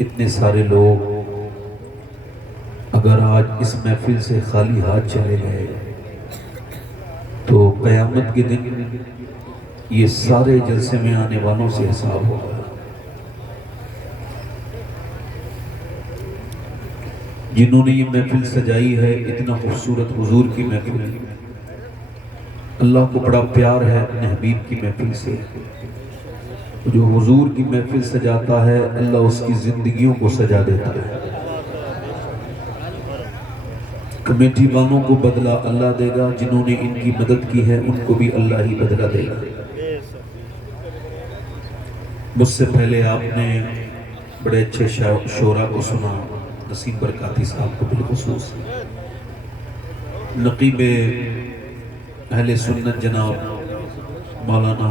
اتنے سارے لوگ اگر آج اس محفل سے خالی ہاتھ چلے گئے تو قیامت کے دن یہ سارے جلسے میں آنے والوں سے حساب ہوگا۔ جنہوں نے یہ محفل سجائی ہے، اتنا خوبصورت حضور کی محفل، اللہ کو بڑا پیار ہے اپنے حبیب کی محفل سے۔ جو حضور کی محفل سجاتا ہے اللہ اس کی زندگیوں کو سجا دیتا ہے۔ کمیٹی والوں کو بدلہ اللہ دے گا، جنہوں نے ان کی مدد کی ہے ان کو بھی اللہ ہی بدلہ دے گا۔ مجھ سے پہلے آپ نے بڑے اچھے شعراء کو سنا، نسیم برکاتی صاحب کو بالخصوص، نقیب اہل سنت جناب مولانا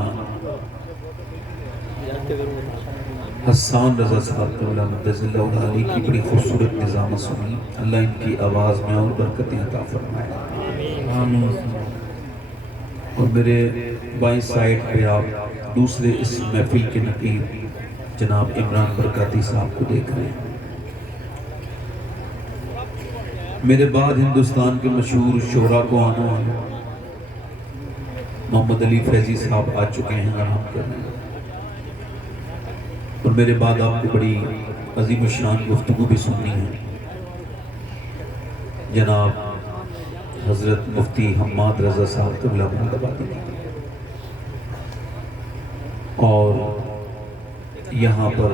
حسان رضا صاحب قبلہ مدض اللہ علی کی بڑی خوبصورت نظامت سنی۔ اللہ ان کی آواز میں اور برکتیں عطا فرمائے۔ اور میرے بائیں سائڈ پہ آپ دوسرے اس محفل کے نقیب جناب عمران برکاتی صاحب کو دیکھ رہے ہیں۔ میرے بعد ہندوستان کے مشہور شعراء کو آنا ہے، محمد علی فیضی صاحب آ چکے ہیں آرام کرنے، اور میرے بعد آپ کو بڑی عظیم الشان گفتگو بھی سننی ہے۔ جناب حضرت مفتی حماد رضا صاحب قبلہ مراد آبادی کی، اور یہاں پر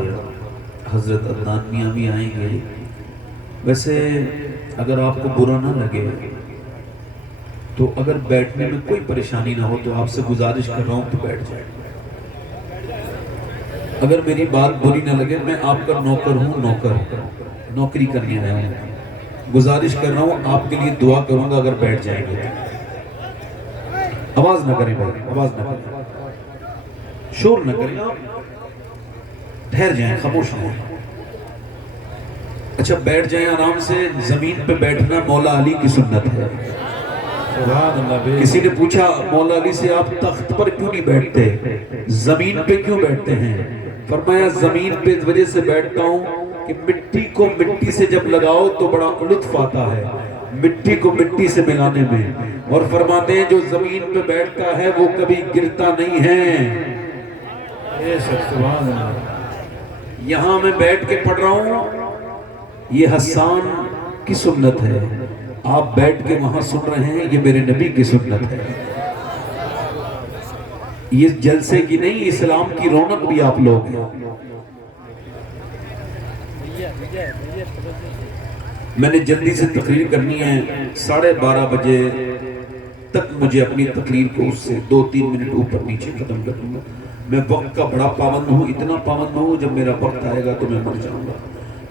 حضرت عدنان میاں بھی آئیں گے۔ ویسے اگر آپ کو برا نہ لگے تو اگر بیٹھنے میں کوئی پریشانی نہ ہو تو آپ سے گزارش کر رہا ہوں تو بیٹھ جائیں۔ اگر میری بات بری نہ لگے، میں آپ کا نوکر ہوں، نوکری کرنے آیا ہوں، گزارش کر رہا ہوں آپ کے لیے دعا کروں گا اگر بیٹھ جائیں گے۔ آواز نہ کریں بھائی، آواز نہ کریں، شور نہ کریں، ٹھہر جائیں، خاموش ہیں۔ اچھا بیٹھ جائیں آرام سے۔ زمین پہ بیٹھنا مولا علی کی سنت ہے۔ کسی نے پوچھا مولا علی سے آپ تخت پر کیوں نہیں بیٹھتے، زمین پہ کیوں بیٹھتے ہیں؟ فرمایا زمین پہ اس وجہ سے بیٹھتا ہوں کہ مٹی کو مٹی سے جب لگاؤ تو بڑا لطف آتا ہے مٹی کو مٹی سے ملانے میں، اور فرماتے ہیں جو زمین پہ بیٹھتا ہے وہ کبھی گرتا نہیں ہے۔ یہاں میں بیٹھ کے پڑھ رہا ہوں، یہ حسان کی سنت ہے، آپ بیٹھ کے وہاں سن رہے ہیں، یہ میرے نبی کی سنت ہے۔ یہ جلسے کی نہیں، اسلام کی رونق بھی آپ لوگ ہیں۔ میں نے جلدی سے تقریر کرنی ہے، 12:30 بجے تک مجھے اپنی تقریر کو اس سے 2-3 منٹ اوپر نیچے ختم کر دوں گا۔ میں وقت کا بڑا پابند ہوں، اتنا پابند ہوں جب میرا وقت آئے گا تو میں مر جاؤں گا۔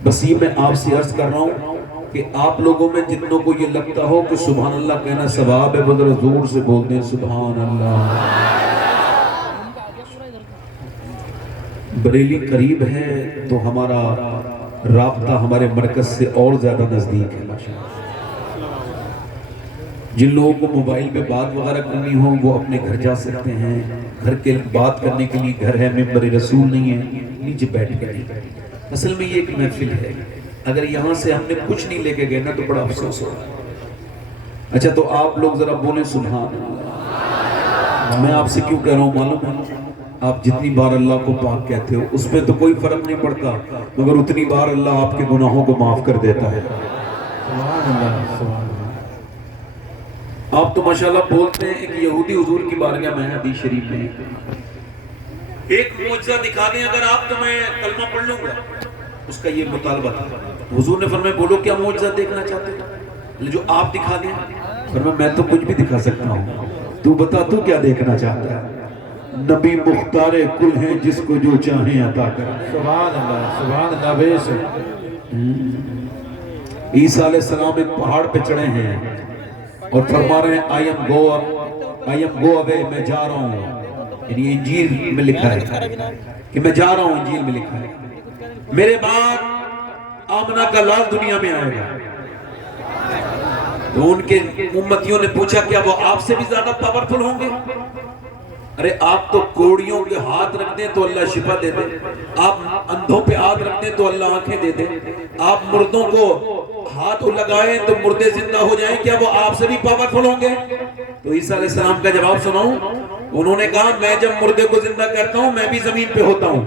بس یہ میں آپ سے عرض کر رہا ہوں کہ آپ لوگوں میں جتنوں کو یہ لگتا ہو کہ سبحان اللہ کہنا ثواب ہے، وہ ذرا زور سے بول دیں سبحان اللہ۔ بریلی قریب ہے تو ہمارا رابطہ ہمارے مرکز سے اور زیادہ نزدیک ہے۔ جن لوگوں کو موبائل پہ بات وغیرہ کرنی ہو وہ اپنے گھر جا سکتے ہیں، گھر کے بات کرنے کے لیے گھر ہے، ممبر رسول نہیں ہے، نیچے بیٹھ کے۔ اصل میں یہ ایک محفل ہے، اگر یہاں سے ہم نے کچھ نہیں لے کے گئے نا تو بڑا افسوس ہوگا۔ اچھا تو آپ لوگ ذرا بولیں سبحان اللہ۔ میں آپ سے کیوں کہہ رہا ہوں معلوم ہے؟ آپ جتنی بار اللہ کو پاک کہتے ہو اس پہ تو کوئی فرق نہیں پڑتا، مگر اتنی بار اللہ آپ کے گناہوں کو معاف کر دیتا ہے۔ آپ تو ماشاءاللہ بولتے ہیں۔ ایک یہودی حضور کی بارگاہ میں حدیث شریف میں ایک معجزہ دکھا دیں اگر آپ تو میں کلمہ پڑھ لوں گا، اس کا یہ مطالبہ تھا۔ حضور نے فرمایا بولو کیا معجزہ دیکھنا چاہتے ہیں؟ جو آپ دکھا دیں۔ فرمایا میں تو کچھ بھی دکھا سکتا ہوں، تو بتا تو کیا دیکھنا چاہتا ہے؟ نبی مختار کل ہیں جس کو جو چاہیں عطا کر۔ سبحان اللہ، سبحان اللہ، بے شک۔ عیسیٰ علیہ السلام ایک پہاڑ پہ چڑھے ہیں اور فرما رہے ہیں I am go away، میں جا رہا ہوں۔ یعنی انجیل میں لکھا ہے کہ میں جا رہا ہوں، انجیل میں لکھا ہے میرے بعد آمنہ کا لال دنیا میں آئے گا۔ تو ان کے امتیوں نے پوچھا کیا وہ آپ سے بھی زیادہ پاورفل ہوں گے؟ ارے آپ تو کوڑیوں کے ہاتھ رکھ دیں تو اللہ شفا دے دے، آپ اندھوں پہ ہاتھ رکھ دیں تو اللہ آنکھیں دے دے، آپ مردوں کو ہاتھ لگائیں تو مردے زندہ ہو جائیں، کیا وہ آپ سے بھی پاورفل ہوں گے؟ تو عیسیٰ علیہ السلام کا جواب سناؤں، انہوں نے کہا میں جب مردے کو زندہ کرتا ہوں میں بھی زمین پہ ہوتا ہوں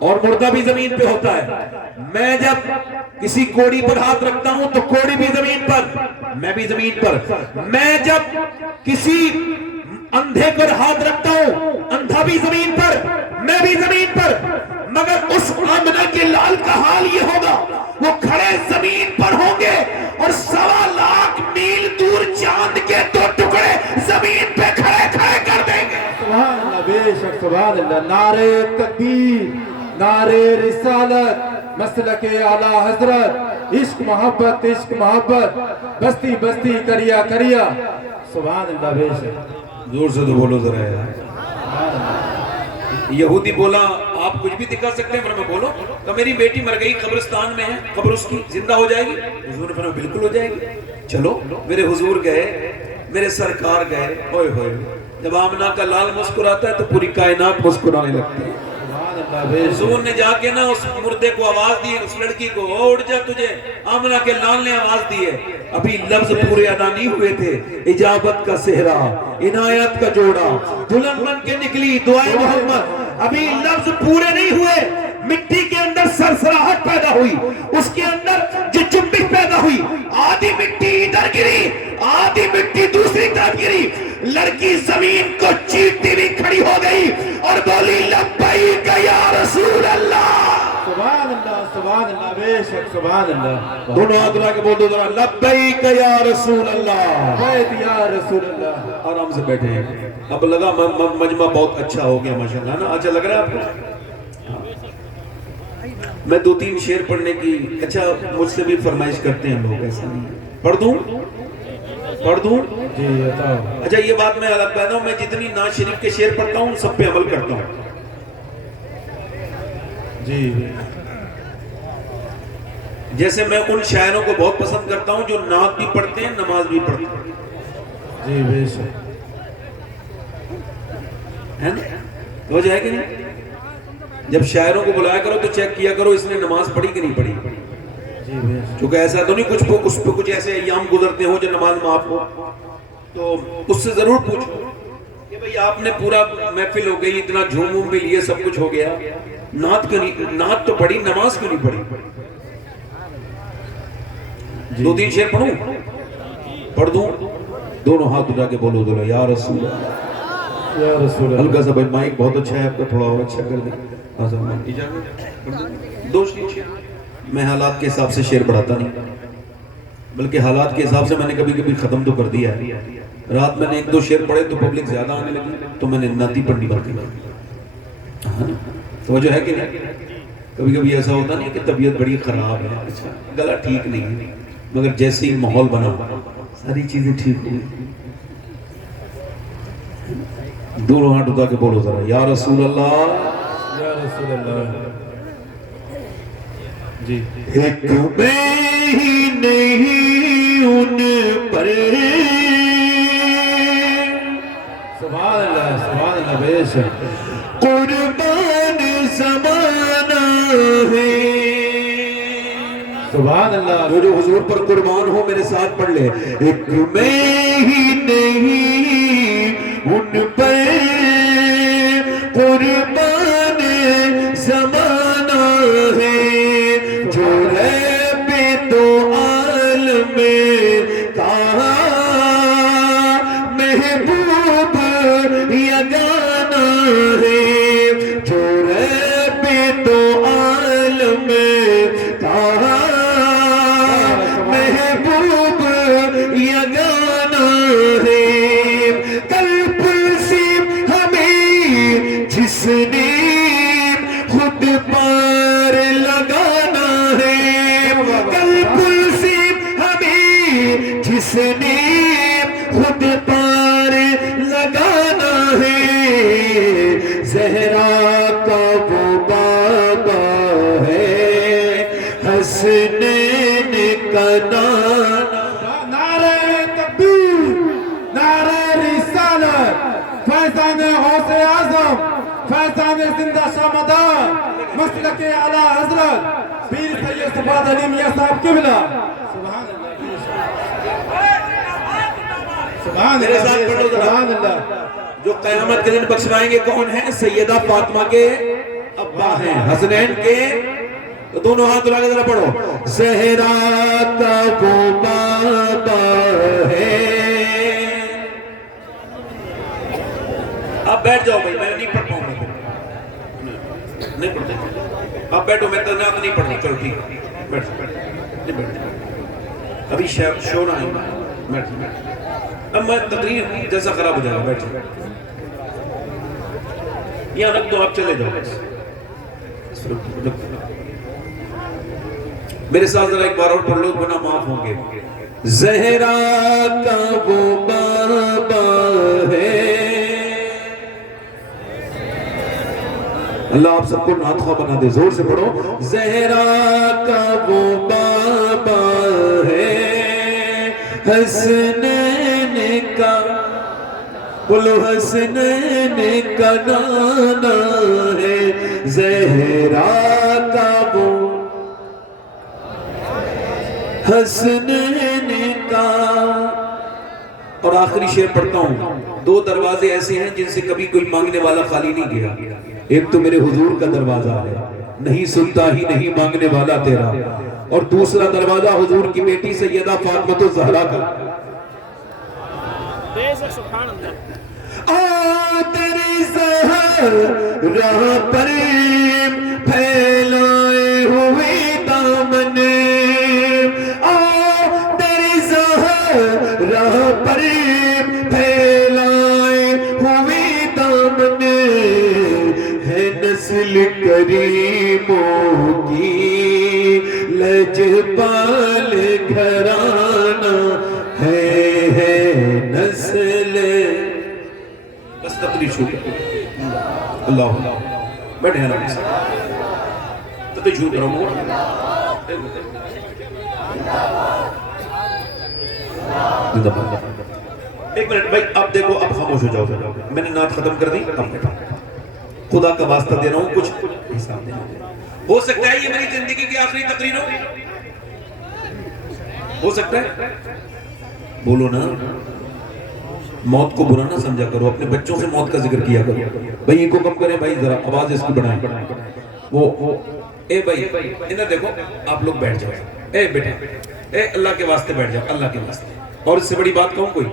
اور مردہ بھی زمین پہ ہوتا ہے، میں جب کسی کوڑی پر ہاتھ رکھتا ہوں تو کوڑی بھی زمین پر، میں بھی زمین پر، میں جب کسی اندھے پر ہاتھ رکھتا ہوں اندھا بھی زمین پر، میں بھی زمین پر، مگر اس آمنہ کے لال کا حال یہ ہوگا وہ کھڑے زمین پر ہوں گے اور 1.25 میل دور چاند کے 2 ٹکڑے زمین پہ کھڑے کھڑے کر دیں گے۔ سبحان اللہ، بے شک سبحان اللہ۔ نعرہ تکبیر، نعرہ رسالت، مسلک اعلی حضرت، عشق محبت عشق محبت، بستی بستی کریا کریا، سبحان اللہ، بے شک۔ زور سے تو بولو ذرا یار۔ یہودی بولا آپ کچھ بھی دکھا سکتے ہیں، میں بولو کہ میری بیٹی مر گئی قبرستان میں ہے، قبر اس کی زندہ ہو جائے گی؟ حضور نے فرمایا بالکل ہو جائے گی۔ چلو میرے حضور گئے، میرے سرکار گئے، اوئے ہوئے، جب آمنہ کا لال مسکراتا ہے تو پوری کائنات مسکرانے لگتی ہے۔ حضور نے جا کے نا اس مردے کو آواز دی، اس لڑکی کو، اٹھ جا، تجھے آمنہ کے لال نے آواز دی ہے۔ ابھی لفظ پورے ادا نہیں ہوئے تھے، اجابت کا صحرا، عنایت کا جوڑا، دلہن بن کے نکلی دعائے محمد، ابھی لفظ پورے نہیں ہوئے، مٹی کے اندر سرسراہٹ پیدا ہوئی، اس کے اندر جو جنبش پیدا ہوئی، آدھی مٹی ادھر گری، آدھی مٹی دوسری طرف گری، لڑکی زمین کو چیرتی ہوئی کھڑی ہو گئی اور بولی لبیک یا رسول اللہ۔ سبحان اللہ، سبحان اللہ، بے شک سبحان اللہ۔ دونوں ہاتھ اٹھا کے بول دو ذرا، لبیک یا رسول اللہ، لبیک یا رسول اللہ۔ آرام سے بیٹھے ہیں۔ اب لگا مجمع بہت اچھا ہو گیا ماشاءاللہ، نا اچھا لگ رہا ہے آپ کو؟ میں 2-3 شعر پڑھنے کی، اچھا مجھ سے بھی فرمائش کرتے ہیں لوگ، ایسا نہیں ہے، پڑھ دوں؟ پڑھ دوں؟ جی بتاؤ۔ اچھا یہ بات میں الگ کہتا ہوں، میں جتنی ناز شریف کے شعر پڑھتا ہوں سب پہ عمل کرتا ہوں۔ جی جیسے میں ان شاعروں کو بہت پسند کرتا ہوں جو نعت بھی پڑھتے ہیں نماز بھی پڑھتے ہیں، جی بے شک، ہے نا؟ تو جائے کہ نہیں؟ جب شاعروں کو بلایا کرو تو چیک کیا کرو اس نے نماز پڑھی کہ نہیں پڑھی، جی بے شک۔ چونکہ ایسا تو نہیں اس پہ کچھ ایسے ایام گزرتے ہوں جو نماز معاف ہو، تو اس سے ضرور پوچھو کہ بھئی آپ نے پورا محفل ہو گئی، اتنا جھوم بھی لیے، سب کچھ ہو گیا، نعت کیوں نہیں، نعت تو پڑھی، نماز کیوں نہیں پڑھی؟ 2-3 شعر پڑھوں؟ پڑھ دوں؟ دونوں ہاتھ اٹھا کے بولو ذرا، یا رسول اللہ، یا رسول اللہ۔ ہلکا سا بھائی مائک بہت اچھا ہے آپ کا، تھوڑا اور اچھا کر دیں۔ اجازت 2 شعر، میں حالات کے حساب سے شعر پڑھاتا نہیں، بلکہ حالات کے حساب سے میں نے کبھی کبھی ختم تو کر دیا ہے۔ رات میں نے 1-2 شعر پڑھے تو پبلک زیادہ آنے لگی تو میں نے نعتی پڑھنی بند کی۔ توجہ ہے کہ نہیں؟ کبھی کبھی ایسا ہوتا نہیں کہ طبیعت بڑی خراب ہے، اچھا گلا ٹھیک نہیں ہے، مگر جیسے ہی ماحول بنا ساری چیزیں ٹھیک ہوئی۔ دونوں ہاتھ اٹھا کے بولو ذرا، یا رسول اللہ، یا رسول اللہ۔ جی ایک میں ہی نہیں ان پر، سبحان اللہ، سبحان اللہ، بے شک۔ قربان زمانہ ہے، سبحان اللہ۔ وہ جو حضور پر قربان ہو میرے ساتھ پڑھ لے، ایک میں ہی نہیں ان پر قربان زمانہ ہے، جو رب تو عالم کہا محبوب یگانہ ہے، جو رب تو عالم کہا محبوب یگانہ ہے، قلب سے ہمیں جس نے خود پار لگانا ہے، قلب سے ہمیں جس نے خود پار لگانا ہے، زہرا کا وہ بابا ہے، حسنین کا نانا۔ نعرہ تکبیر، نعرہ رسالت، فیضان غوث مسلک اعلیٰ حضرت پیر سید صفات علی میاں صاحب قبلہ میرے ساتھ پڑھو ذرا۔ سبحان اللہ۔ جو قیامت کے دن بخشوائیں گے کون ہیں؟ سیدہ فاطمہ کے ابا ہیں، حسنین کے، تو دونوں ہاتھ اٹھا کے ذرا پڑھو۔ زہرا کا وہ بابا ہے۔ اب بیٹھ جاؤ بھائی، میں نہیں پڑھ پاؤں گا، نہیں پڑھتے آپ بیٹھو، میں تنہا نہیں پڑھنا، چلو ٹھیک ہے بیٹھ نہیں بیٹھ، ابھی شور آئیں گا، بیٹھ اب میں تقریر جیسا خراب ہو جائے گا، بیٹھ یہاں رکھ دو، آپ چلے جاؤ بس، میرے ساتھ ذرا ایک بار اور پڑھ لو، گناہ معاف ہوں گے۔ زہرا کا وہ بابا ہے، اللہ آپ سب کو نعت خواہ بنا دے، زور سے پڑھو۔ زہرا کا وہ بابا ہے، حسنین کا، بولو حسنین کا نانا ہے، زہرا کا وہ حسنین کا۔ اور آخری شعر پڑھتا ہوں۔ دو دروازے ایسے ہیں جن سے کبھی کوئی مانگنے والا خالی نہیں گیا۔ ایک تو میرے حضور کا دروازہ ہے، نہیں سنتا ہی نہیں مانگنے والا تیرا، اور دوسرا دروازہ حضور کی بیٹی سیدہ فاطمہ الزہرا کا۔ تیری زہرا پر پھیلائے ہوئے دامن، تیری زہرا پر پھیلائے ہوئے دامن، ہے نسل کریموں کی لجپال گھرانہ، ہے نسل، بس تقریر شروع۔ اللہ بیٹھے ہیں اللہ تقریر شروع کرو۔ ایک منٹ بھائی، اب دیکھو، اب خاموش ہو جاؤ، میں نے نعت ختم کر دی، اب بیٹھو، خدا کا واسطہ دے رہا ہوں، کچھ حساب دینا ہو سکتا ہے یہ میری زندگی کی آخری تقریر ہو سکتا ہے، بولو نا، موت کو برا نہ سمجھا کرو، اپنے بچوں سے موت کا ذکر کیا کرو۔ بھائی ان کو کم کریں، بھائی ذرا آواز اس کی بڑھائیں، وہ اے بھائی انہیں دیکھو، آپ لوگ بیٹھ جاؤ، اے بیٹا، اے اللہ کے واسطے بیٹھ جاؤ، اللہ کے واسطے، اور اس سے بڑی بات کہوں کوئی؟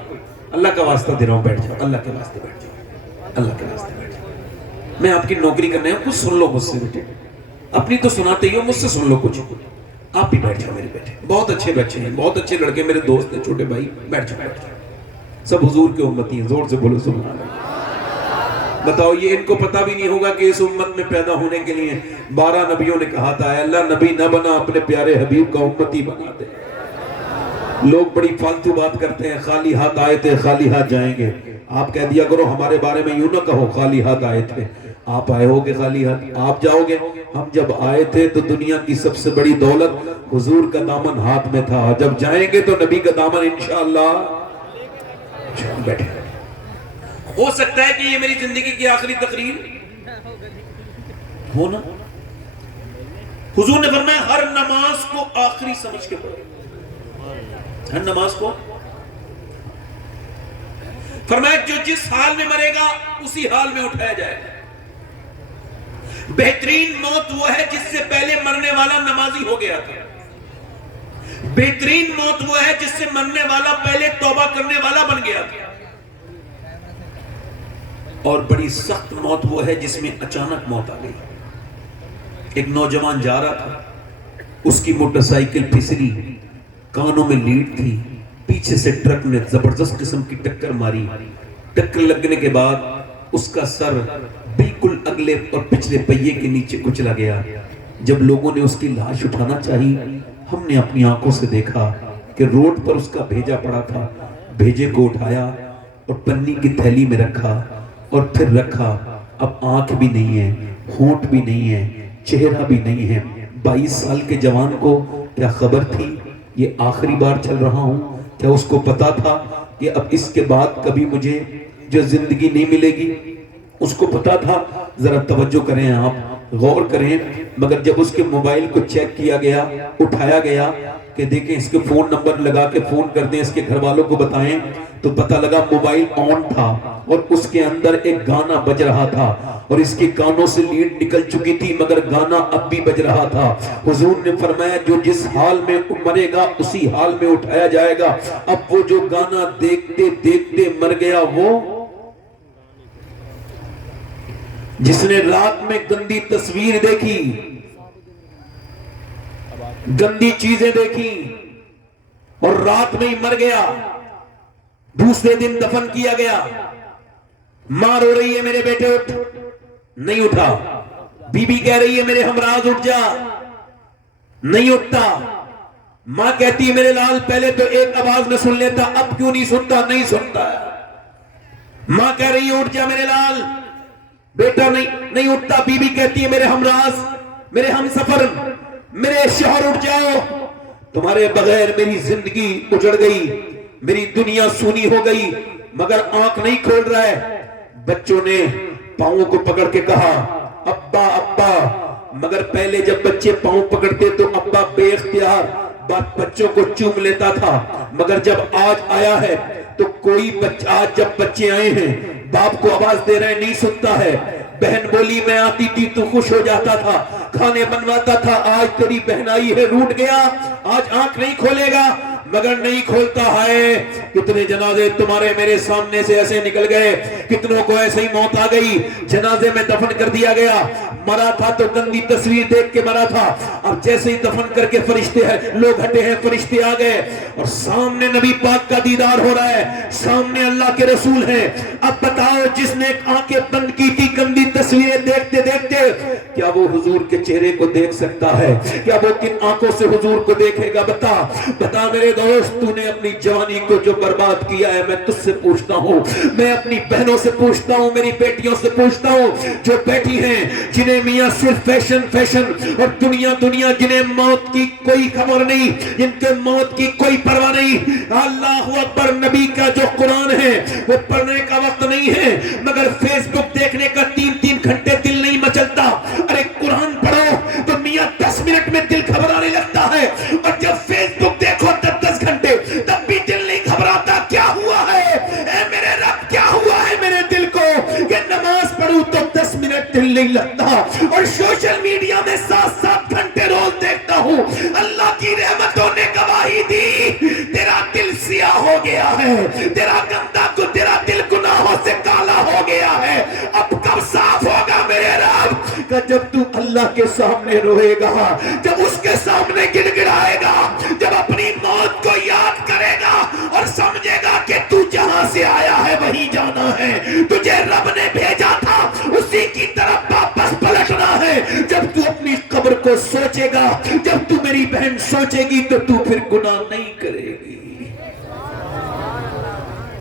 اللہ کا واسطہ دے رہا ہوں، بیٹھ جاؤ، اللہ کے واسطے بیٹھ جاؤ، اللہ کے واسطے بیٹھ جاؤ، میں آپ کی نوکری کرنے ہوں، کچھ سن لو مجھ سے بیٹے، اپنی تو سناتے ہی ہو، مجھ سے سن لو کچھ، آپ بھی بیٹھ جاؤ میرے بیٹے، بہت اچھے بچے ہیں، بہت اچھے لڑکے، میرے دوست ہیں، چھوٹے بھائی، بیٹھ جاؤ، بیٹھ جاؤ، سب حضور کے امتی ہیں، زور سے بولو سبحان اللہ۔ بتاؤ، یہ ان کو پتہ بھی نہیں ہوگا کہ اس امت میں پیدا ہونے کے لیے 12 نبیوں نے کہا تھا، اے اللہ نبی نہ بنا، اپنے پیارے حبیب کا امتی بنا دے۔ لوگ بڑی فالتو بات کرتے ہیں، خالی ہاتھ آئے تھے خالی ہاتھ جائیں گے، آپ کہہ دیا کرو ہمارے بارے میں یوں نہ کہو خالی ہاتھ آئے تھے، آپ آئے ہو گے خالی ہاتھ، آپ جاؤ گے۔ ہم جب آئے تھے تو دنیا کی سب سے بڑی دولت حضور کا دامن ہاتھ میں تھا، جب جائیں گے تو نبی کا دامن انشاءاللہ بیٹھے۔ ہو سکتا ہے کہ یہ میری زندگی کی آخری تقریر ہو نا۔ حضور نے فرمایا ہر نماز کو آخری سمجھ کے پڑھو، ہر نماز کو، فرمایا جو جس حال میں مرے گا اسی حال میں اٹھایا جائے گا۔ بہترین موت وہ ہے جس سے پہلے مرنے والا نمازی ہو گیا تھا، بہترین موت وہ ہے جس سے مرنے والا پہلے توبہ کرنے والا بن گیا تھا، اور بڑی سخت موت وہ ہے جس میں اچانک موت آ گئی۔ ایک نوجوان جا رہا تھا، اس کی موٹر سائیکل پھسلی، کانوں میں لیڈ تھی، پیچھے سے ٹرک نے زبردست قسم کی ٹکر ماری، ٹکر لگنے کے بعد اس کا سر بالکل اگلے اور پچھلے پہیے کے نیچے کچلا گیا۔ جب لوگوں نے اس کی لاش اٹھانا چاہی، ہم نے اپنی آنکھوں سے دیکھا کہ روڈ پر اس کا بھیجا پڑا تھا، بھیجے کو اٹھایا اور پنی کی تھیلی میں رکھا اور پھر رکھا۔ اب آنکھ بھی نہیں ہے، ہونٹ بھی نہیں ہے، چہرہ بھی نہیں ہے۔ 22 سال کے جوان کو کیا خبر تھی یہ آخری بار چل رہا ہوں؟ کیا اس کو پتا تھا کہ اب اس کے بعد کبھی مجھے جو زندگی نہیں ملے گی؟ اس کو پتا تھا؟ ذرا توجہ کریں آپ، غور کریں. مگر جب اس کے موبائل کو چیک کیا گیا, اٹھایا گیا کہ دیکھیں اس کے فون نمبر لگا کے فون کر دیں, اس کے گھر والوں کو بتائیں, تو پتہ لگا موبائل آن تھا اور اس کے اندر ایک گانا بج رہا تھا اور اس کے کانوں سے لیڈ نکل چکی تھی مگر گانا اب بھی بج رہا تھا. حضور نے فرمایا جو جس حال میں مرے گا اسی حال میں اٹھایا جائے گا. اب وہ جو گانا دیکھتے دیکھتے مر گیا, وہ جس نے رات میں گندی تصویر دیکھی, گندی چیزیں دیکھی اور رات میں ہی مر گیا, دوسرے دن دفن کیا گیا. ماں رو رہی ہے میرے بیٹے اٹھ, نہیں اٹھا. بی بی کہہ رہی ہے میرے ہمراز اٹھ جا, نہیں اٹھتا. ماں کہتی ہے میرے لال پہلے تو ایک آواز میں سن لیتا, اب کیوں نہیں سنتا؟ نہیں سنتا. ماں کہہ رہی ہے اٹھ جا میرے لال, بیٹا نہیں اٹھتا. بی بی کہتی ہے میرے ہمراز, میرے ہم سفر, میرے شوہر اٹھ جاؤ, تمہارے بغیر میری زندگی اجڑ گئی, میری دنیا سونی ہو گئی. مگر آنکھ نہیں کھول رہا ہے. بچوں نے پاؤں کو پکڑ کے کہا ابا ابا, مگر پہلے جب بچے پاؤں پکڑتے تو ابا بے اختیار بچوں کو چوم لیتا تھا. مگر جب آج آیا ہے تو کوئی آج جب بچے آئے ہیں باپ کو آواز دے رہے ہیں, نہیں سنتا ہے. بہن بولی میں آتی تھی تو خوش ہو جاتا تھا, کھانے بنواتا تھا, آج تیری بہن آئی ہے روٹ گیا, آج آنکھ نہیں کھولے گا. مگر نہیں کھولتا ہے. کتنے جنازے تمہارے میرے سامنے سے ایسے نکل گئے, کتنوں کو ایسے ہی موت آ گئی, جنازے میں دفن کر دیا گیا. مرا تھا تو گندی تصویر دیکھ کے مرا تھا, اب جیسے ہی دفن کر کے فرشتے ہیں, لوگ ہٹے ہیں, فرشتے آ گئے اور سامنے نبی پاک کا دیدار ہو رہا ہے, سامنے اللہ کے رسول ہیں. اب بتاؤ جس نے آنکھیں بند کی تھی گندی تصویریں دیکھتے دیکھتے, کیا وہ حضور کے چہرے کو دیکھ سکتا ہے؟ کیا وہ کن آنکھوں سے حضور کو دیکھے گا؟ بتا میرے دوست, تو نے اپنی جوانی کو جو برباد کیا ہے, میں تجھ سے پوچھتا ہوں, میں اپنی بہنوں سے پوچھتا ہوں, میری بیٹیوں سے پوچھتا ہوں جو بیٹھی ہیں, جنہیں میاں صرف فیشن فیشن اور دنیا دنیا, جنہیں موت کی کوئی خبر نہیں, جن کے موت کی کوئی پرواہ نہیں. اللہ اکبر, نبی کا جو قرآن ہے وہ پڑھنے کا وقت نہیں ہے, مگر فیس بک دیکھنے کا 3 گھنٹے دل نہیں مچلتا. ارے قرآن پڑھو تو میاں 10 منٹ میں دل گھبرانے لگتا ہے, اور جب فیس بک دیکھو 10 گھنٹے تب بھی دل نہیں گھبراتا. کیا ہوا ہے اے میرے رب, کیا ہوا ہے میرے دل کو کہ نماز پڑھوں تو 10 منٹ دل نہیں لگتا, اور سوشل میڈیا میں 7 گھنٹے روز دیکھتا ہوں. اللہ کی رحمتوں نے گواہی دی, تیرا دل سیاہ ہو گیا ہے, تیرا دل گناہوں سے کالا ہو گیا ہے. اب کب صاف ہوگا میرے رب؟ کہ جب تو اللہ کے سامنے روئے گا, جب اس کے سامنے گڑ گڑائے گا, جب اپنی موت کو یاد کرے گا اور سمجھے گا کہ تو جہاں سے آیا ہے وہی جانا ہے, تجھے رب نے بھیجا تھا اسی کی طرف واپس پلٹنا ہے. جب تو اپنی قبر کو سوچے گا, جب تو میری بہن سوچے گی, تو تو پھر گناہ نہیں کرے گی.